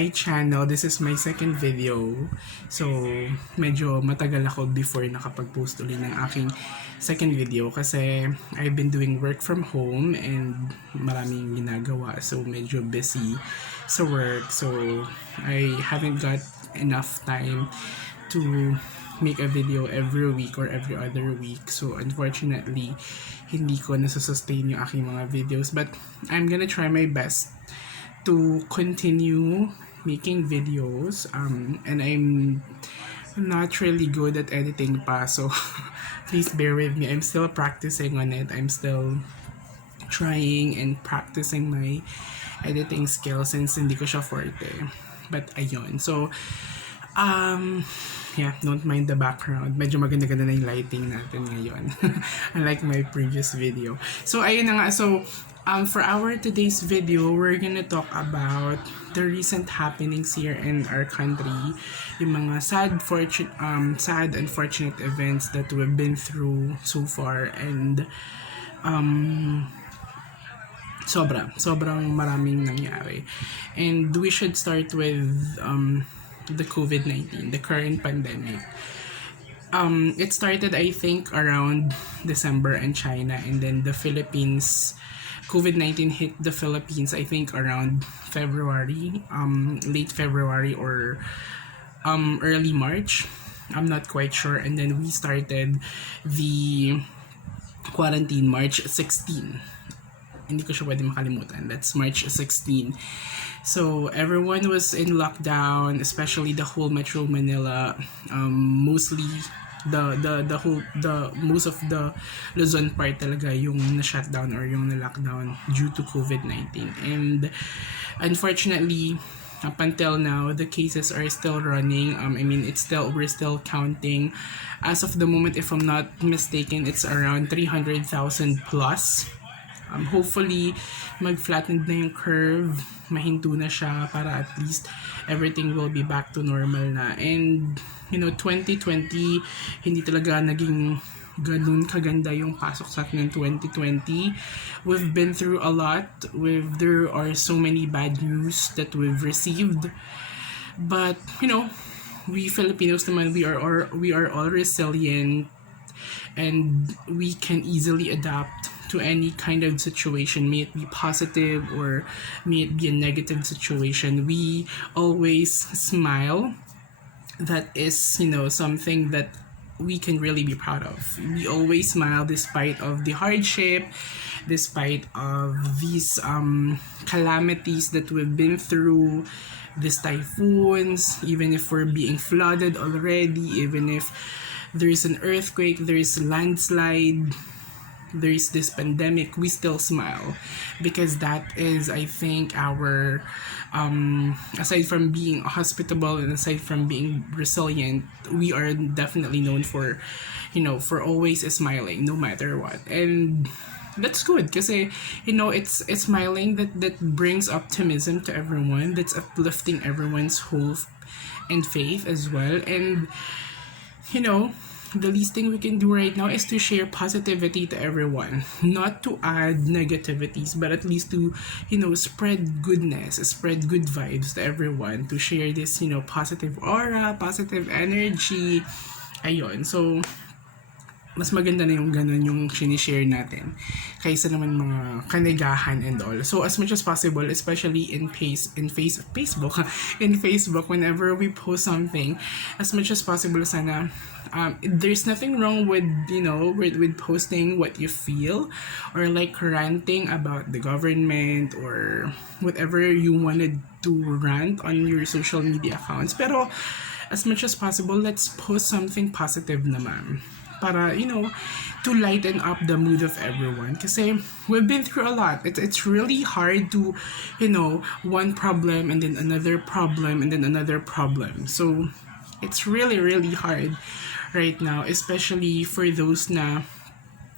my channel. This is my second video. So, medyo matagal ako before nakapag-post ulit ng aking second video kasi I've been doing work from home and maraming ginagawa. So, medyo busy sa work. So, I haven't got enough time to make a video every week or every other week. So, unfortunately, hindi ko nasusustain yung aking mga videos. But, I'm gonna try my best to continue making videos. And I'm not really good at editing pa. So, please bear with me. I'm still practicing on it. I'm still trying and practicing my editing skills since hindi ko siya forte. But, ayun. So, yeah, don't mind the background. Medyo maganda-ganda na yung lighting natin ngayon. Unlike my previous video. So, ayun na nga. So, for our today's video, we're gonna talk about the recent happenings here in our country. Yung mga sad, unfortunate events that we've been through so far. And, sobrang maraming nangyari. And we should start with the COVID-19, the current pandemic. It started, I think, around December in China, and then the Philippines, COVID-19 hit the Philippines, I think, around February, late February or early March. I'm not quite sure. And then we started the quarantine March 16. Hindi ko siya pwede makalimutan. That's March 16. So everyone was in lockdown, especially the whole Metro Manila, mostly most of the Luzon part talaga yung na-shutdown or yung na-lockdown due to COVID-19. And unfortunately, up until now, the cases are still running. We're still counting. As of the moment, if I'm not mistaken, it's around 300,000 plus. Hopefully, mag-flattened na yung curve, mahinto na siya para at least everything will be back to normal na. And, 2020, hindi talaga naging ganun kaganda yung pasok sa atin ng 2020. We've been through a lot. There are so many bad news that we've received. But, we Filipinos naman, we are all resilient and we can easily adapt to any kind of situation, may it be positive or may it be a negative situation. We always smile. That is, something that we can really be proud of. We always smile despite of the hardship, despite of these calamities that we've been through, these typhoons, even if we're being flooded already, even if there is an earthquake, there is a landslide, there is this pandemic, we still smile because that is, I think, our aside from being hospitable and aside from being resilient, we are definitely known for for always smiling no matter what. And that's good kasi it's smiling that brings optimism to everyone, that's uplifting everyone's hope and faith as well. And the least thing we can do right now is to share positivity to everyone. Not to add negativities, but at least to, spread goodness, spread good vibes to everyone. To share this, positive aura, positive energy. Ayun. So, mas maganda na yung ganun yung sinishare natin kaysa naman mga kanigahan and all. So as much as possible, especially in Facebook, whenever we post something, as much as possible sana there's nothing wrong with with posting what you feel or like ranting about the government or whatever you wanted to rant on your social media accounts. Pero as much as possible, let's post something positive naman para to lighten up the mood of everyone kasi we've been through a lot. It's really hard to one problem and then another problem and then another problem. So it's really hard right now, especially for those na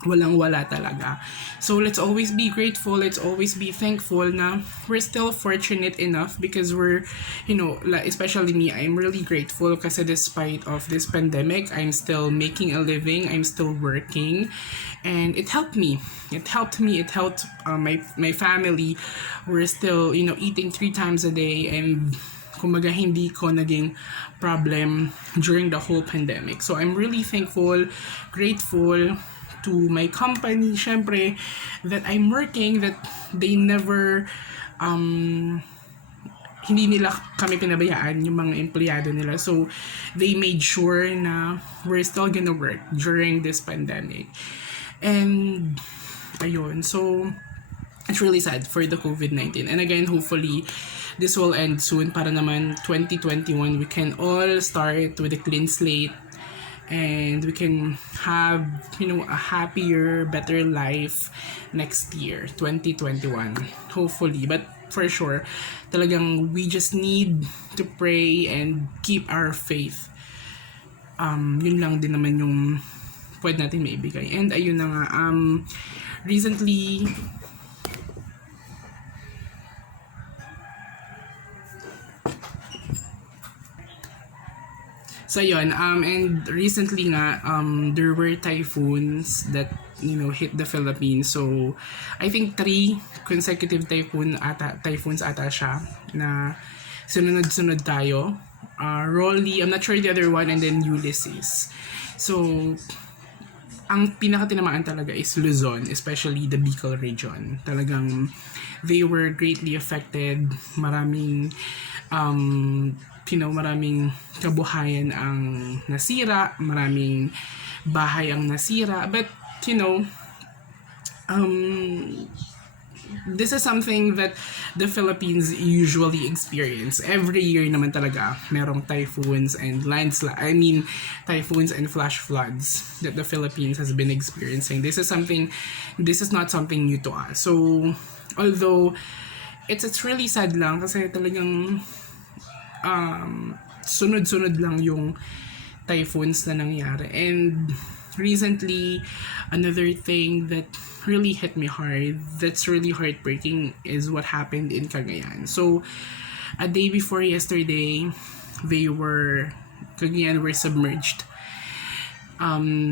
walang-wala talaga. So let's always be grateful, let's always be thankful na we're still fortunate enough because we're, especially me, I'm really grateful kasi despite of this pandemic, I'm still making a living, I'm still working, and it helped me. It helped my family. We're still, eating 3 times a day and Kumbaga, hindi ko naging problem during the whole pandemic. So I'm really thankful, grateful to my company, syempre, that I'm working, that they never hindi nila kami pinabayaan, yung mga empleyado nila. So, they made sure na we're still gonna work during this pandemic. And, ayun. So, it's really sad for the COVID-19. And again, hopefully, this will end soon para naman 2021, we can all start with a clean slate and we can have, a happier, better life next year, 2021. Hopefully. But for sure, talagang we just need to pray and keep our faith. Yun lang din naman yung pwede natin maibigay. And ayun na nga, recently, so yun, and recently nga, there were typhoons that, hit the Philippines. So, I think 3 consecutive typhoons ata siya na sunod-sunod tayo. Rolly, I'm not sure the other one, and then Ulysses. So, ang pinakatinamaan talaga is Luzon, especially the Bicol region. Talagang they were greatly affected. Maraming maraming kabuhayan ang nasira, maraming bahay ang nasira. But, this is something that the Philippines usually experience. Every year naman talaga, merong typhoons and typhoons and flash floods that the Philippines has been experiencing. This is not something new to us. So, although, it's really sad lang kasi talagang sunod-sunod lang yung typhoons na nangyari. And recently, another thing that really hit me hard, that's really heartbreaking, is what happened in Cagayan. So, a day before yesterday, Cagayan were submerged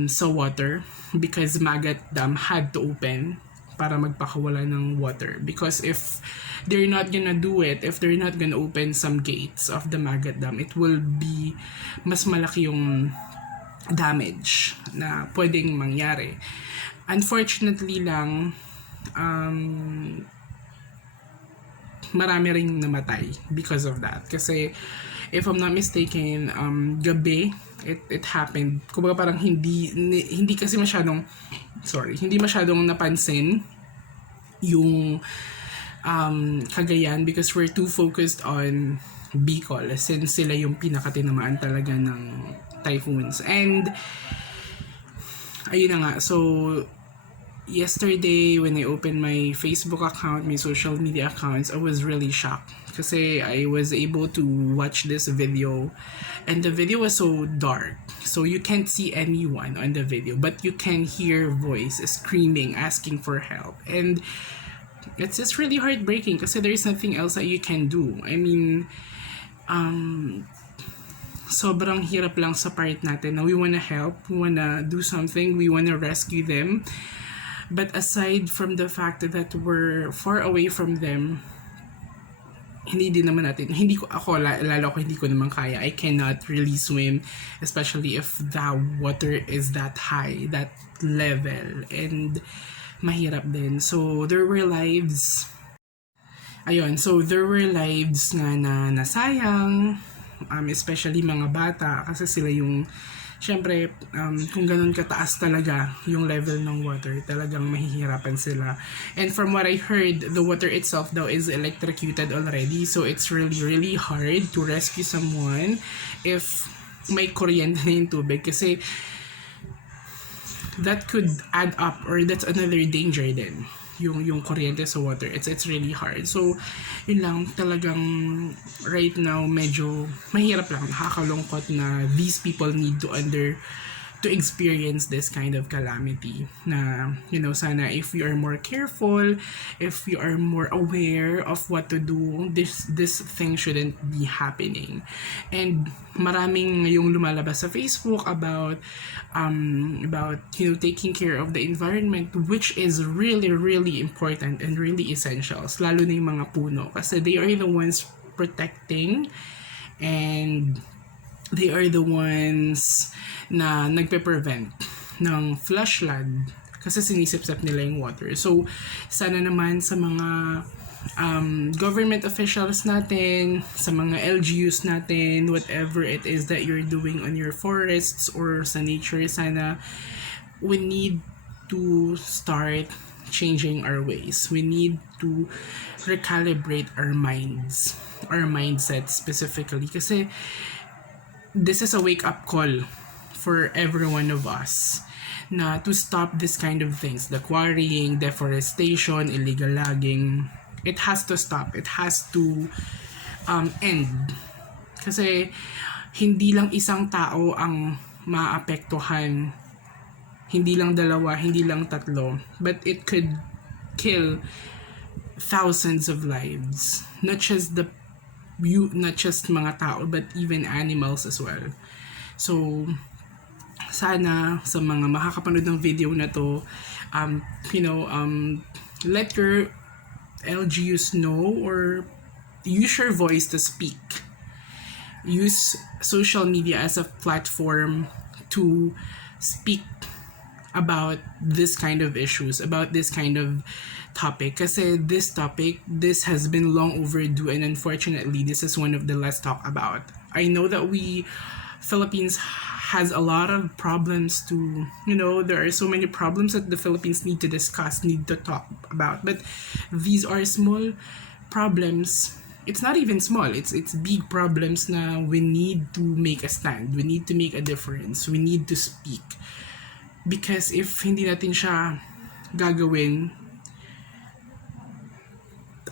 sa water because Magat Dam had to open para magpakawala ng water. Because if they're not gonna do it, if they're not gonna open some gates of the Magat Dam, it will be mas malaki yung damage na pwedeng mangyari. Unfortunately lang, marami ring namatay because of that. Kasi, if I'm not mistaken, gabi, it happened. Kumbaga parang hindi kasi masyadong, hindi masyadong napansin yung Cagayan because we're too focused on Bicol since sila yung pinakatinamaan talaga ng typhoons. And, ayun na nga, so, yesterday, when I opened my Facebook account, my social media accounts, I was really shocked. Kasi I was able to watch this video. And the video was so dark. So you can't see anyone on the video. But you can hear voice screaming, asking for help. And it's just really heartbreaking kasi there's nothing else that you can do. Sobrang hirap lang sa part natin na we wanna help, we wanna do something, we wanna rescue them. But aside from the fact that we're far away from them, hindi ko naman kaya. I cannot really swim, especially if the water is that high, that level, and mahirap din. So there were lives nga na nasayang, especially mga bata kasi sila yung syempre, kung ganun kataas talaga yung level ng water, talagang mahihirapan sila. And from what I heard, the water itself daw is electrocuted already. So it's really, really hard to rescue someone if may kuryente na yung tubig. Kasi that could add up, or that's another danger din. Yung kuryente sa water, it's really hard. So yun lang, talagang right now medyo mahirap lang, nakakalungkot na these people need to experience this kind of calamity na sana if we are more careful, if we are more aware of what to do, this thing shouldn't be happening. And maraming ngayong lumalabas sa Facebook about taking care of the environment, which is really, really important and really essential, lalo na yung mga puno kasi they are the ones protecting And they are the ones na nagpe-prevent ng flash flood kasi sinisip-sip nila yung water. So, sana naman sa mga government officials natin, sa mga LGUs natin, whatever it is that you're doing on your forests or sa nature, sana we need to start changing our ways. We need to recalibrate our minds, our mindset specifically. Kasi this is a wake-up call for every one of us na to stop this kind of things. The quarrying, deforestation, illegal logging. It has to stop. It has to end. Kasi hindi lang isang tao ang maapektuhan. Hindi lang dalawa, hindi lang tatlo. But it could kill thousands of lives. Not just mga tao, but even animals as well. So, sana sa mga makakapanood ng video na to, let your LGUs know or use your voice to speak. Use social media as a platform to speak about this kind of issues, about this kind of topic. Kasi this has been long overdue, and unfortunately, this is one of the less talked about. I know that Philippines has a lot of problems to, there are so many problems that the Philippines need to discuss, need to talk about. But these are small problems. It's not even small. It's big problems na we need to make a stand. We need to make a difference. We need to speak. Because if hindi natin siya gagawin,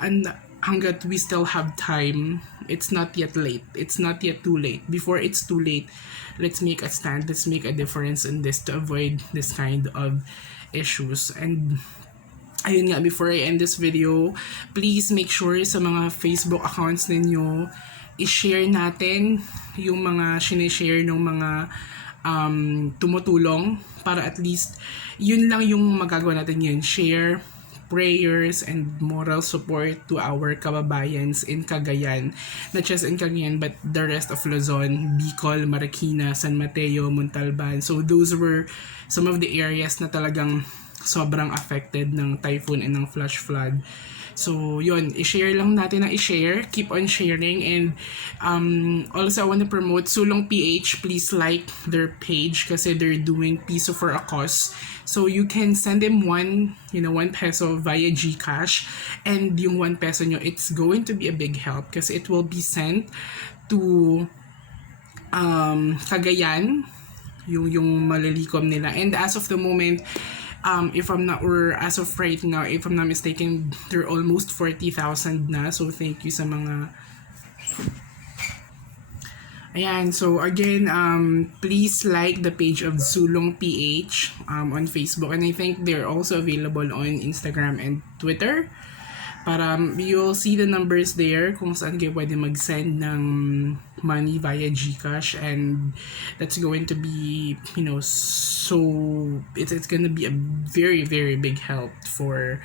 and hanggat we still have time, it's not yet late. It's not yet too late. Before it's too late, let's make a stand. Let's make a difference in this to avoid this kind of issues. And ayun nga, before I end this video, please make sure sa mga Facebook accounts ninyo, i-share natin yung mga sinishare ng mga tumutulong para at least yun lang yung magagawa natin yun. Share prayers and moral support to our kababayans in Cagayan. Not just in Cagayan, but the rest of Luzon, Bicol, Marikina, San Mateo, Montalban. So those were some of the areas na talagang sobrang affected ng typhoon and ng flash flood. So yun, i-share lang natin na i-share. Keep on sharing. And also I want to promote Sulong PH. Please like their page kasi they're doing piso for a cause. So you can send them 1 peso via GCash, and yung 1 peso nyo, it's going to be a big help kasi it will be sent to Cagayan, yung malilikom nila. And as of the moment, if I'm not mistaken, they're almost 40,000 na. So thank you sa mga. Ayan, so again, please like the page of Sulong PH on Facebook, and I think they're also available on Instagram and Twitter. Para you'll see the numbers there kung saan kayo pwede mag-send ng money via GCash, and that's going to be, so it's gonna be a very, very big help for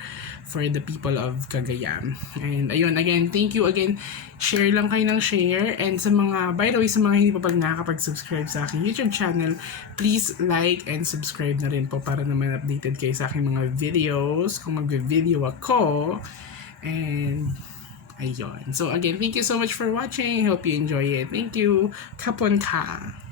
the people of Cagayan. And ayun, again, thank you again. Share lang kayo ng share. And sa mga, by the way, sa mga hindi pa pala nakakapag-subscribe sa aking YouTube channel, please like and subscribe na rin po para naman updated kayo sa aking mga videos kung mag-video ako. And ayun. So again, thank you so much for watching. Hope you enjoy it. Thank you. Kapon ka.